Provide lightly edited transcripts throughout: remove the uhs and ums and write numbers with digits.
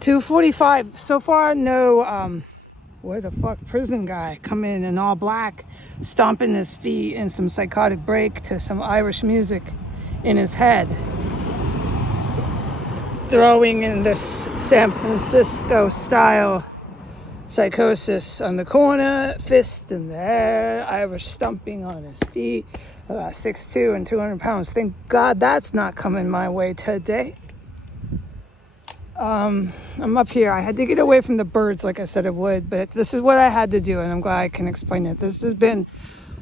2:45. So far, no, where the fuck, prison guy coming in all black, stomping his feet in some psychotic break to some Irish music in his head. Throwing in this San Francisco style psychosis on the corner, fist in the air, Irish stomping on his feet, 6'2" and 200 pounds. Thank God that's not coming my way today. I'm up here. I had to get away from the birds like I said I would, but this is what I had to do, and I'm glad I can explain it. This has been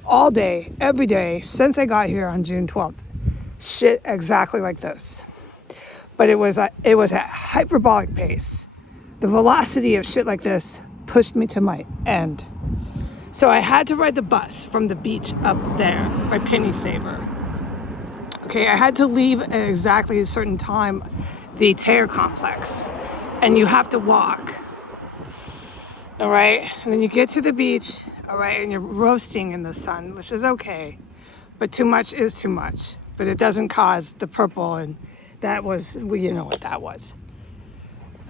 all day, every day, since I got here on June 12th. Shit exactly like this. But it was at hyperbolic pace. The velocity of shit like this pushed me to my end. So I had to ride the bus from the beach up there by Penny Saver. Okay, I had to leave at exactly a certain time, the Tear complex, and you have to walk. All right, and then you get to the beach, all right, and you're roasting in the sun, which is okay, but too much is too much. But it doesn't cause the purple, and that was, well, you know what that was.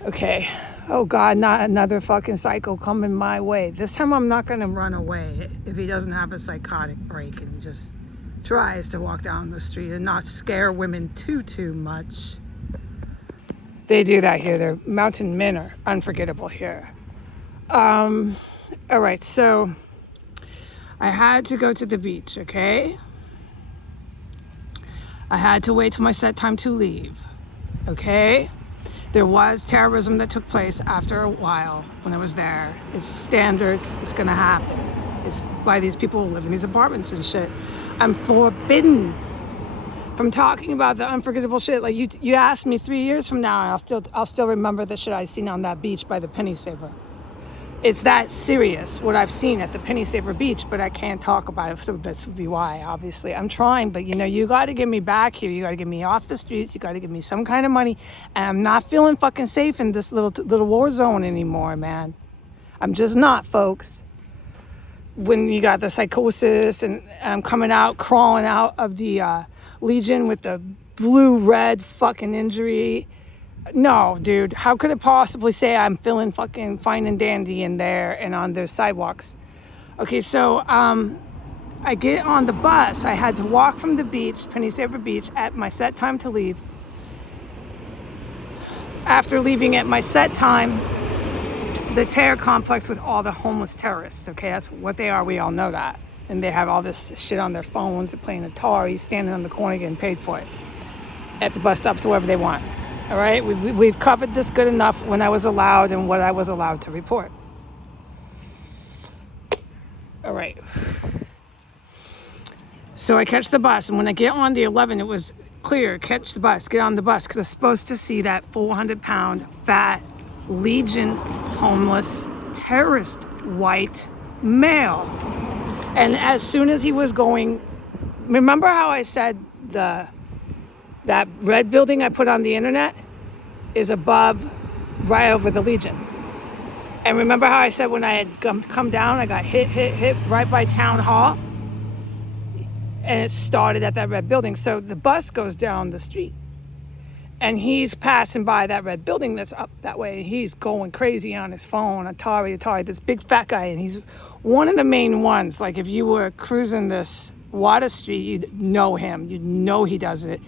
Okay. Oh God, not another fucking psycho coming my way. This time I'm not gonna run away if he doesn't have a psychotic break and just tries to walk down the street and not scare women too much. They do that here. Their mountain men are unforgettable here. All right, so I had to go to the beach, okay? I had to wait till my set time to leave, okay? There was terrorism that took place after a while when I was there. It's standard, it's gonna happen. It's by these people who live in these apartments and shit. I'm forbidden from talking about the unforgettable shit. Like you asked me 3 years from now and I'll still remember the shit I seen on that beach by the Penny Saver. It's that serious, what I've seen at the Penny Saver beach, but I can't talk about it, so this would be why, obviously. I'm trying, but you gotta get me back here. You gotta get me off the streets. You gotta give me some kind of money. And I'm not feeling fucking safe in this little war zone anymore, man. I'm just not, folks. When you got the psychosis and I'm coming out, crawling out of the Legion with the blue-red fucking injury. No, dude, how could it possibly say I'm feeling fucking fine and dandy in there and on those sidewalks? Okay, so I get on the bus. I had to walk from the beach, Penny Saver Beach, at my set time to leave. After leaving at my set time, the Tear complex with all the homeless terrorists, okay, that's what they are, we all know that. And they have all this shit on their phones, they're playing Atari, standing on the corner getting paid for it. At the bus stops, wherever they want. All right, we've covered this good enough when I was allowed and what I was allowed to report. All right. So I catch the bus, and when I get on the 11, it was clear, catch the bus, get on the bus, because I'm supposed to see that 400-pound, fat, Legion, homeless, terrorist, white male. And as soon as he was going, remember how I said that red building I put on the internet is above, right over the Legion. And remember how I said when I had come down, I got hit right by Town Hall? And it started at that red building. So the bus goes down the street. And he's passing by that red building that's up that way. He's going crazy on his phone, Atari, this big fat guy. And he's one of the main ones. Like if you were cruising this Water Street, you'd know him. You'd know he does it.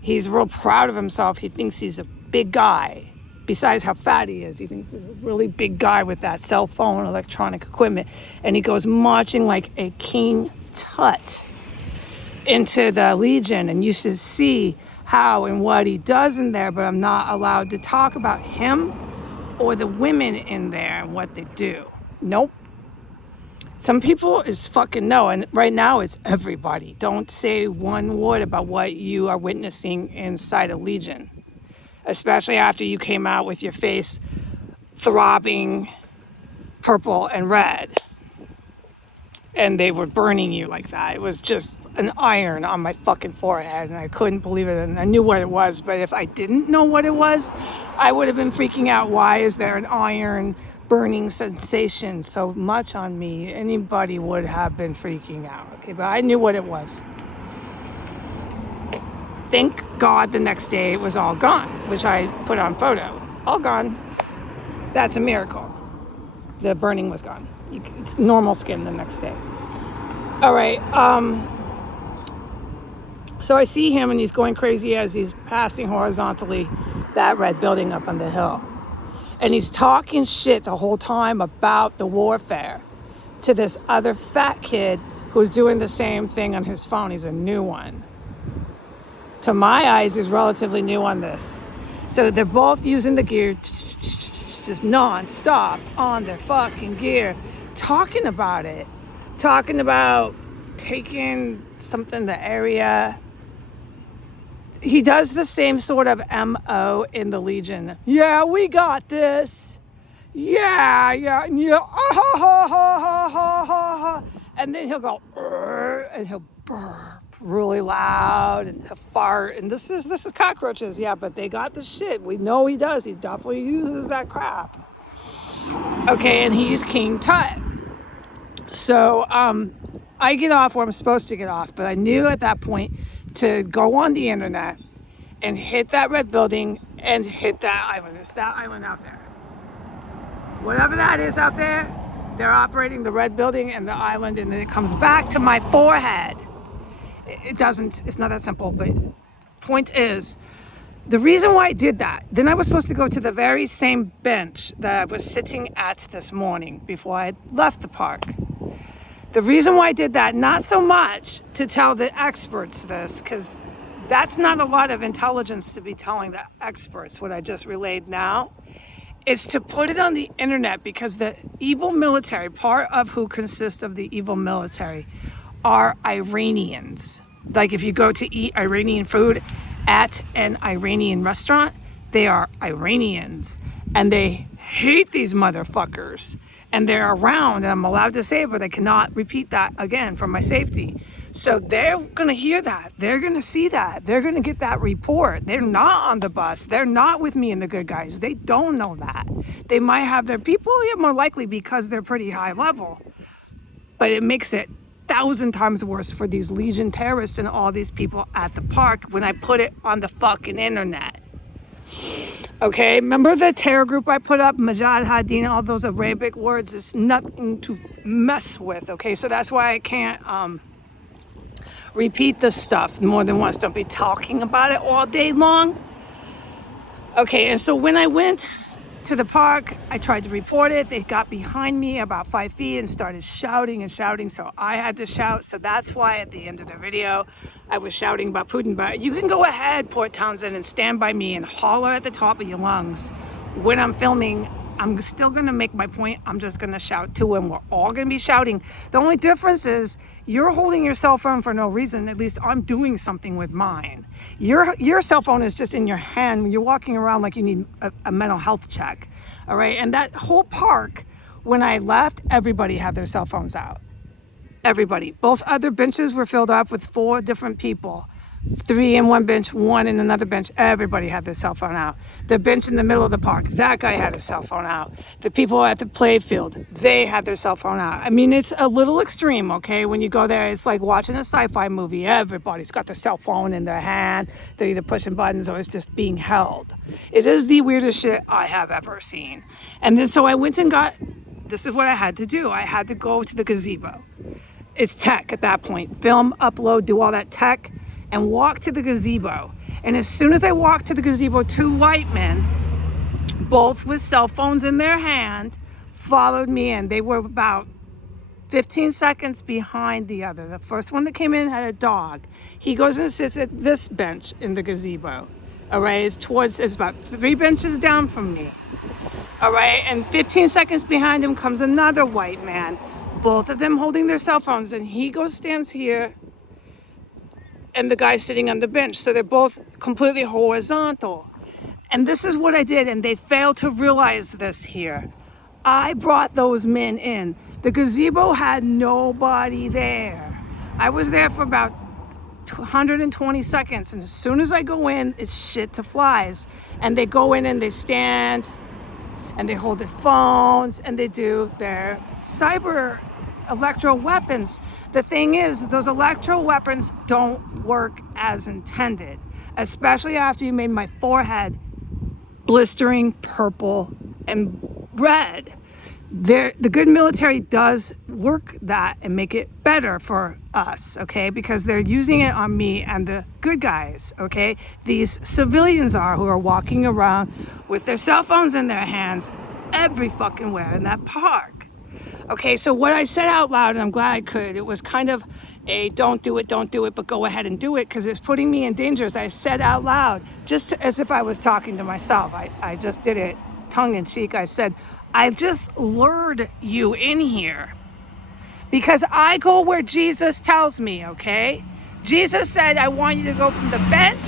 He's real proud of himself. He thinks he's a big guy. Besides how fat he is, he thinks he's a really big guy with that cell phone, electronic equipment. And he goes marching like a King Tut into the Legion. And you should see how and what he does in there, but I'm not allowed to talk about him or the women in there and what they do. Nope. Some people is fucking no, and right now it's everybody. Don't say one word about what you are witnessing inside a Legion, especially after you came out with your face throbbing purple and red, and they were burning you like that. It was just an iron on my fucking forehead, and I couldn't believe it, and I knew what it was, but if I didn't know what it was, I would have been freaking out. Why is there an iron burning sensation so much on me? Anybody would have been freaking out, okay? But I knew what it was. Thank God the next day it was all gone, which I put on photo. All gone. That's a miracle. The burning was gone. It's normal skin the next day. All right. So I see him and he's going crazy as he's passing horizontally that red building up on the hill. And he's talking shit the whole time about the warfare to this other fat kid who's doing the same thing on his phone. He's a new one. To my eyes, he's relatively new on this. So they're both using the gear just non-stop on their fucking gear, talking about it, talking about taking something, the area. He does the same sort of MO in the Legion. Yeah, we got this. Yeah. Ah, ha, ha, ha, ha, ha, ha. And then he'll go, and he'll burp really loud and he'll fart. And this is cockroaches. Yeah, but they got the shit. We know he does. He definitely uses that crap. Okay, and he's King Tut. So I get off where I'm supposed to get off, but I knew at that point to go on the internet and hit that red building and hit that island. It's that island out there. Whatever that is out there, they're operating the red building and the island, and then it comes back to my forehead. It's not that simple, but point is, the reason why I did that, then I was supposed to go to the very same bench that I was sitting at this morning before I left the park. The reason why I did that, not so much to tell the experts this, because that's not a lot of intelligence to be telling the experts what I just relayed now. It's to put it on the internet, because the evil military, part of who consists of the evil military, are Iranians. Like if you go to eat Iranian food at an Iranian restaurant, they are Iranians and they hate these motherfuckers. And they're around, and I'm allowed to say it, but I cannot repeat that again for my safety. So they're gonna hear that, they're gonna see that, they're gonna get that report. They're not on the bus, they're not with me and the good guys, they don't know that. They might have their people, yeah, more likely because they're pretty high level. But it makes it 1,000 times worse for these Legion terrorists and all these people at the park when I put it on the fucking internet. Okay, remember the terror group I put up, Mujahideen, all those Arabic words? It's nothing to mess with, okay? So that's why I can't repeat this stuff more than once. Don't be talking about it all day long. Okay, and so when I went to the park, I tried to report it. They got behind me about 5 feet and started shouting and shouting, so I had to shout. So that's why at the end of the video, I was shouting about Putin. But you can go ahead, Port Townsend, and stand by me and holler at the top of your lungs. When I'm filming, I'm still gonna make my point. I'm just gonna shout too, and we're all gonna be shouting. The only difference is you're holding your cell phone for no reason. At least I'm doing something with mine. Your cell phone is just in your hand. You're walking around like you need a mental health check. All right, and that whole park, when I left, everybody had their cell phones out. Everybody. Both other benches were filled up with 4 different people. 3 in one bench, 1 in another bench. Everybody had their cell phone out. The bench in the middle of the park, that guy had his cell phone out. The people at the play field, they had their cell phone out. I mean, it's a little extreme, okay? When you go there, it's like watching a sci-fi movie. Everybody's got their cell phone in their hand. They're either pushing buttons or it's just being held. It is the weirdest shit I have ever seen. And then so I went and this is what I had to do. I had to go to the gazebo. It's tech at that point. Film, upload, do all that tech, and walk to the gazebo. And as soon as I walked to the gazebo, 2 white men, both with cell phones in their hand, followed me in. They were about 15 seconds behind the other. The first one that came in had a dog. He goes and sits at this bench in the gazebo. All right, it's about 3 benches down from me. All right, and 15 seconds behind him comes another white man, both of them holding their cell phones, and he stands here, and the guy sitting on the bench. So they're both completely horizontal. And this is what I did, and they failed to realize this here. I brought those men in. The gazebo had nobody there. I was there for about 120 seconds, and as soon as I go in, it's shit to flies. And they go in and they stand, and they hold their phones, and they do their cyber electro weapons. The thing is, those electro weapons don't work as intended, especially after you made my forehead blistering purple and read, the good military does work that and make it better for us, okay? Because they're using it on me and the good guys, okay? These civilians who are walking around with their cell phones in their hands every fucking where in that park. Okay, so what I said out loud, and I'm glad I could, it was kind of a don't do it, but go ahead and do it because it's putting me in danger. As I said out loud, just as if I was talking to myself. I just did it tongue in cheek. I said, I just lured you in here because I go where Jesus tells me, okay? Jesus said, I want you to go from the bench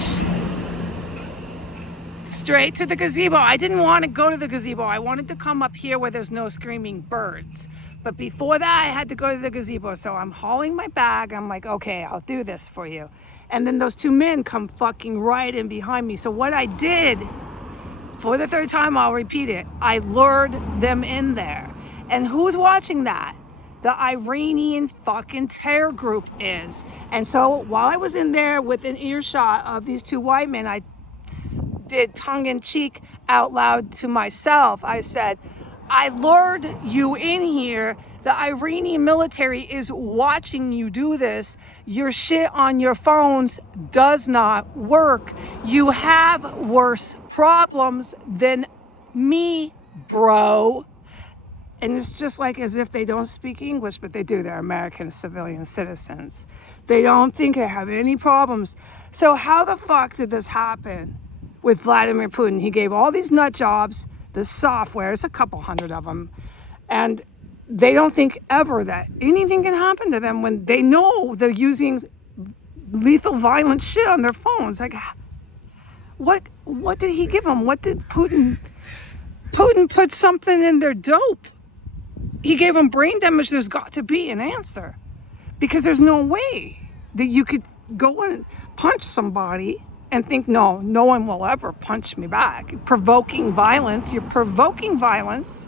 straight to the gazebo. I didn't want to go to the gazebo. I wanted to come up here where there's no screaming birds. But before that, I had to go to the gazebo. So I'm hauling my bag. I'm like, okay, I'll do this for you. And then those two men come fucking right in behind me. So what I did, for the third time, I'll repeat it, I lured them in there. And who's watching that? The Iranian fucking terror group is. And so while I was in there with an earshot of these two white men, I did tongue-in-cheek out loud to myself. I said, I lured you in here. The Iranian military is watching you do this. Your shit on your phones does not work. You have worse problems than me, bro. And it's just like as if they don't speak English, but they do. They're American civilian citizens. They don't think they have any problems. So how the fuck did this happen with Vladimir Putin? He gave all these nut jobs, the software, it's a couple hundred of them, and they don't think ever that anything can happen to them when they know they're using lethal violent shit on their phones. Like, what did he give them? What did Putin put something in their dope? He gave them brain damage. There's got to be an answer, because there's no way that you could go and punch somebody and think, no one will ever punch me back. Provoking violence, you're provoking violence.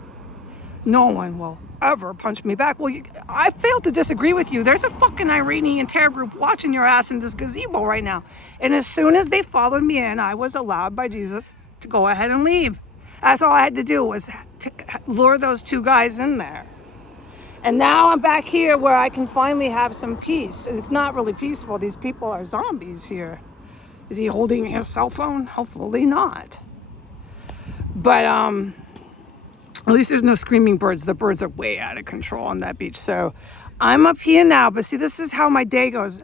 No one will ever punch me back. Well, I fail to disagree with you. There's a fucking Iranian terror group watching your ass in this gazebo right now. And as soon as they followed me in, I was allowed by Jesus to go ahead and leave. That's all I had to do, was to lure those two guys in there. And now I'm back here where I can finally have some peace. And it's not really peaceful. These people are zombies here. Is he holding his cell phone? Hopefully not. But at least there's no screaming birds. The birds are way out of control on that beach. So I'm up here now. But see, this is how my day goes.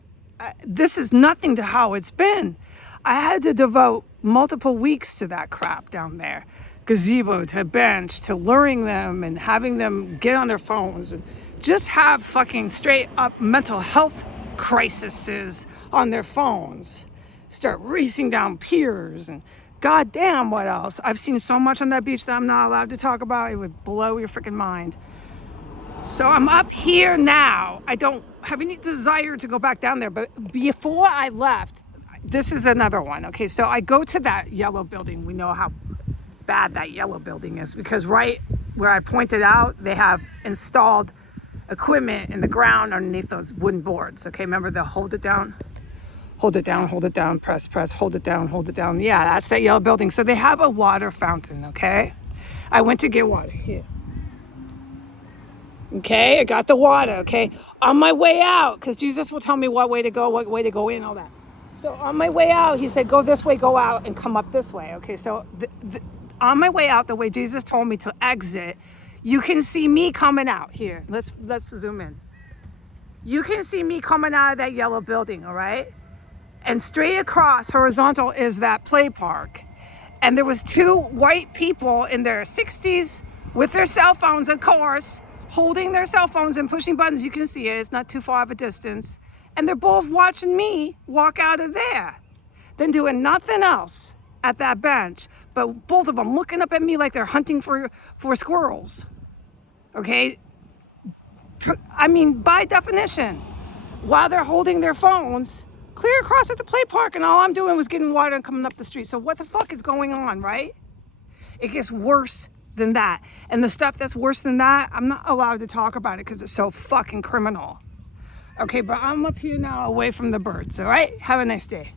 This is nothing to how it's been. I had to devote multiple weeks to that crap down there. Gazebo, to bench, to luring them and having them get on their phones and just have fucking straight up mental health crises on their phones. Start racing down piers and goddamn what else. I've seen so much on that beach that I'm not allowed to talk about. It would blow your freaking mind. So I'm up here now. I don't have any desire to go back down there, but before I left, this is another one. Okay, so I go to that yellow building. We know how bad that yellow building is, because right where I pointed out, they have installed equipment in the ground underneath those wooden boards. Okay, remember the hold it down, press, hold it down. Yeah, that's that yellow building. So they have a water fountain, okay? I went to get water here. Okay, I got the water, okay? On my way out, because Jesus will tell me what way to go in, all that. So on my way out, he said, go this way, go out, and come up this way. Okay, so on my way out, the way Jesus told me to exit, you can see me coming out here. Let's zoom in. You can see me coming out of that yellow building, all right? And straight across, horizontal, is that play park. And there was two white people in their 60s with their cell phones, of course, holding their cell phones and pushing buttons. You can see it. It's not too far of a distance. And they're both watching me walk out of there. Then doing nothing else at that bench. But both of them looking up at me like they're hunting for squirrels. Okay? I mean, by definition, while they're holding their phones, clear across at the play park, and all I'm doing was getting water and coming up the street. So what the fuck is going on, right? It gets worse than that. And the stuff that's worse than that, I'm not allowed to talk about it because it's so fucking criminal. Okay, but I'm up here now away from the birds, all right? Have a nice day.